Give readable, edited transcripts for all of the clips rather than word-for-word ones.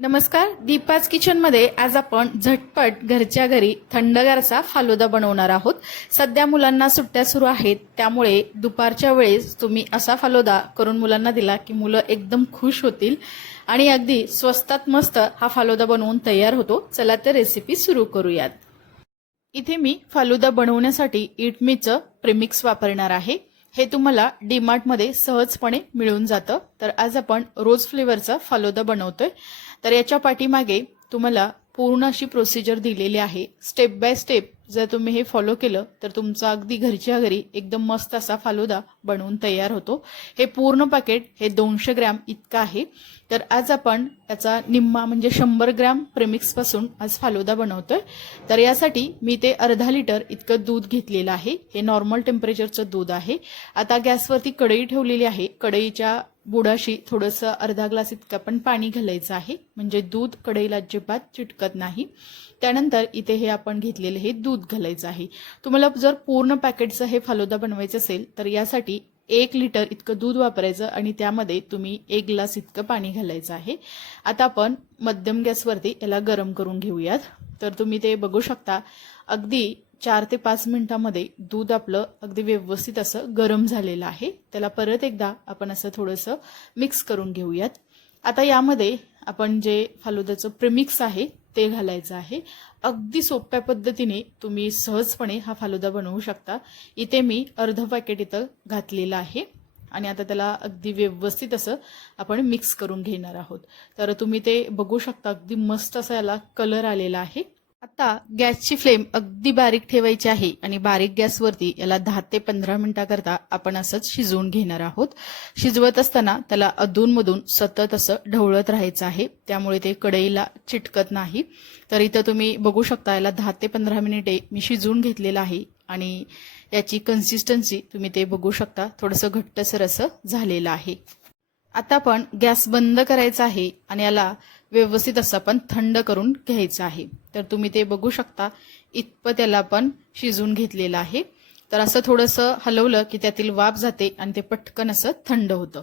नमस्कार, दीपाज किचनमध्ये आज आपण झटपट घरच्या घरी थंडगार असा फालुदा बनवणार आहोत। सध्या मुलांना सुट्ट्या सुरू आहेत, त्यामुळे दुपारच्या वेळेस तुम्ही असा फालुदा करून मुलांना दिला की मुलं एकदम खुश होतील आणि अगदी स्वस्तात मस्त हा फालुदा बनवून तयार होतो। चला तर रेसिपी सुरू करूयात। इथे मी फालुदा बनवण्यासाठी इटमीचं प्रीमिक्स वापरणार आहे। हे तुम्हाला डीमार्ट मध्ये सहजपणे मिळून जातं। तर आज आपण रोज फ्लेवरचा फालुदा बनवतोय। तर याच्या पाठीमागे तुम्हाला पूर्ण अशी प्रोसिजर दिलेली आहे। स्टेप बाय स्टेप जर तुम्ही हे फॉलो केलं तर तुमचा अगदी घरच्या घरी एकदम मस्त असा फालुदा बनवून तयार होतो। हे पूर्ण पॅकेट हे 200 ग्रॅम इतकं आहे। तर आज आपण याचा निम्मा म्हणजे 100 ग्रॅम प्रेमिक्स पासून आज फालुदा बनवतोय। तर यासाठी मी ते अर्धा लिटर इतकं दूध घेतलेलं आहे। हे नॉर्मल टेम्परेचरचं दूध आहे। आता गॅसवरती कढई ठेवलेली आहे। कढईच्या बुडाशी थोडंसं अर्धा ग्लास इतकं पण पाणी घालायचं आहे, म्हणजे दूध कढईला अजिबात चिटकत नाही। त्यानंतर इथे हे आपण घेतलेले हे दूध घालायचं आहे। तुम्हाला जर पूर्ण पॅकेटचं हे फालुदा बनवायचं असेल तर यासाठी 1 लिटर इतकं दूध वापरायचं आणि त्यामध्ये तुम्ही 1 ग्लास इतकं पाणी घालायचं आहे। आता आपण मध्यम गॅसवरती याला गरम करून घेऊयात। तर तुम्ही ते बघू शकता, अगदी 4 ते 5 मिनिटांमध्ये दूध आपलं अगदी व्यवस्थित असं गरम झालेलं आहे। त्याला परत एकदा आपण असं थोडंसं मिक्स करून घेऊयात। आता यामध्ये आपण जे फालुदाचं प्रीमिक्स आहे ते घालायचं आहे। अगदी सोप्या पद्धतीने तुम्ही सहजपणे हा फालुदा बनवू शकता। इथे मी अर्ध पॅकेट इथं घातलेलं आहे आणि आता त्याला अगदी व्यवस्थित असं आपण मिक्स करून घेणार आहोत। तर तुम्ही ते बघू शकता, अगदी मस्त असा याला कलर आलेला आहे। आता गॅसची फ्लेम अगदी बारीक ठेवायची आहे आणि बारीक गॅसवरती याला 10 ते 15 मिनिटाकरता आपण असंच शिजवून घेणार आहोत। शिजवत असताना त्याला अधूनमधून सतत असं ढवळत राहायचं आहे, त्यामुळे ते कढईला चिटकत नाही। तर इथं तुम्ही बघू शकता, याला 10 ते 15 मिनिटे मी शिजवून घेतलेलं आहे आणि याची कन्सिस्टन्सी तुम्ही ते बघू शकता, थोडंसं घट्टसर असं झालेलं आहे। आता आपण गॅस बंद करायचा आहे आणि याला व्यवस्थित असं आपण थंड करून घ्यायचं आहे। तर तुम्ही ते बघू शकता, इतपत याला आपण शिजवून घेतलेलं आहे। तर असं थोडंसं हलवलं की त्यातील वाफ जाते आणि ते पटकन असं थंड होतं।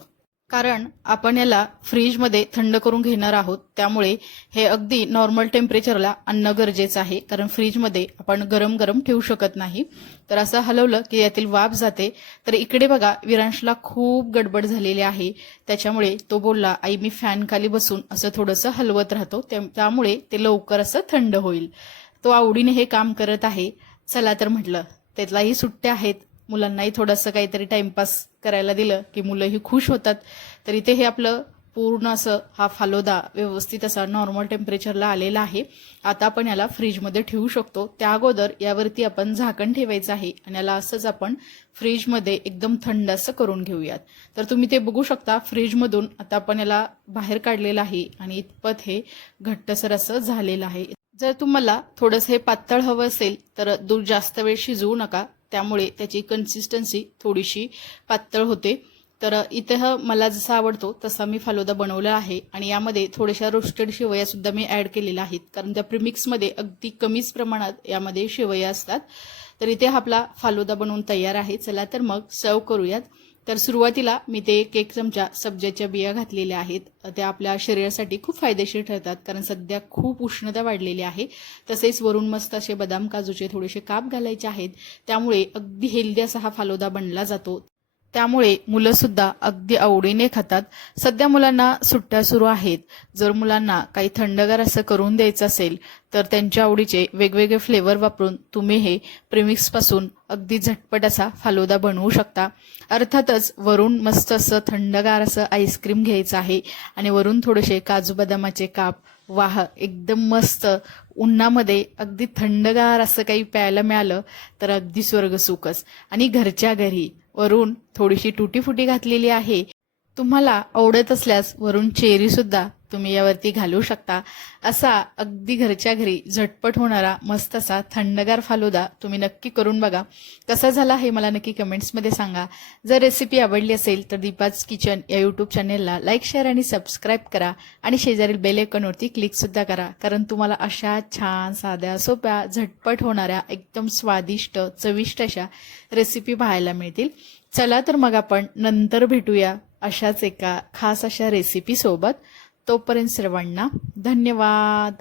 कारण आपण याला फ्रीजमध्ये थंड करून घेणार आहोत, त्यामुळे हे अगदी नॉर्मल टेम्परेचरला आणणं गरजेचं आहे, कारण फ्रीजमध्ये आपण गरम गरम ठेवू शकत नाही। तर असं हलवलं की यातील वाफ जाते। तर इकडे बघा, विरांशला खूप गडबड झालेली आहे, त्याच्यामुळे तो बोलला, आई मी फॅन खाली बसून असं थोडंसं हलवत राहतो, त्यामुळे ते लवकर असं थंड होईल। तो आवडीने हे काम करत आहे। चला तर म्हटलं, त्यातलाही सुट्ट्या आहेत, मुलांनाही थोडंसं काहीतरी टाइमपास करायला दिलं की मुलंही खुश होतात। तर इथे हे आपलं पूर्ण असं हा फालुदा व्यवस्थित असा नॉर्मल टेम्परेचरला आलेला आहे। आता आपण याला फ्रीजमध्ये ठेवू शकतो। त्या अगोदर यावरती आपण झाकण ठेवायचं आहे आणि याला असंच आपण फ्रीजमध्ये एकदम थंड असं करून घेऊयात। तर तुम्ही ते बघू शकता, फ्रीजमधून आता आपण याला बाहेर काढलेलं आहे आणि इतपत हे घट्टसर असं झालेलं आहे। जर तुम्हाला थोडंसं हे पातळ हवं असेल तर दूध जास्त वेळ शिजवू नका, त्यामुळे त्याची कन्सिस्टन्सी थोडीशी पातळ होते। तर इथं मला जसा आवडतो तसा मी फालुदा बनवला आहे आणि यामध्ये थोड्याशा रोस्टेड शेवया सुद्धा मी ऍड केलेल्या आहेत, कारण त्या प्रीमिक्समध्ये अगदी कमीच प्रमाणात यामध्ये शेवया असतात। तर इथे आपला फालुदा बनवून तयार आहे। चला तर मग सर्व करूयात। तर सुरुवातीला मी ते 1 चमचा सब्जाच्या बिया घातलेल्या आहेत। त्या आपल्या शरीरासाठी खूप फायदेशीर ठरतात, कारण सध्या खूप उष्णता वाढलेली आहे। तसेच वरून मस्त असे बदाम काजूचे थोडेसे काप घालायचे आहेत, त्यामुळे अगदी हेल्दी असा हा फालुदा बनला जातो। त्यामुळे मुलं सुद्धा अगदी आवडीने खातात। सध्या मुलांना सुट्ट्या सुरू आहेत, जर मुलांना काही थंडगार असं करून द्यायचं असेल तर त्यांच्या आवडीचे वेगवेगळे फ्लेवर वापरून तुम्ही हे प्रीमिक्स पासून अगदी झटपट असा फालुदा बनवू शकता। अर्थातच वरून मस्त असं थंडगार असं आईस्क्रीम घ्यायचं आहे आणि वरून थोडेसे काजू बदामाचे काप, वाह एकदम मस्त। उन्हामध्ये अगदी थंडगार असं काही प्यायला मिळालं तर अगदी स्वर्ग सुखच। आणि घरच्या घरी वरून थोडीशी टुटी फुटी घातलेली आहे। तुम्हाला आवडत असल्यास वरून चेरी सुद्धा तुम्ही यावरती घालू शकता। असा अगदी घरच्या घरी झटपट होणारा मस्त असा थंडगार फालुदा तुम्ही नक्की करून बघा। कसा झाला हे मला नक्की कमेंट्समध्ये सांगा। जर रेसिपी आवडली असेल तर दीपाज किचन या यूट्यूब चॅनेलला लाईक, शेअर आणि सबस्क्राईब करा आणि शेजारील बेल आयकॉनवरती क्लिक सुद्धा करा, कारण तुम्हाला अशा छान साध्या सोप्या झटपट होणाऱ्या एकदम स्वादिष्ट चविष्ट अशा रेसिपी पाहायला मिळतील। चला तर मग आपण नंतर भेटूया अशाच एका खास अशा रेसिपी सोबत। तोपर्यंत सर्वांना धन्यवाद.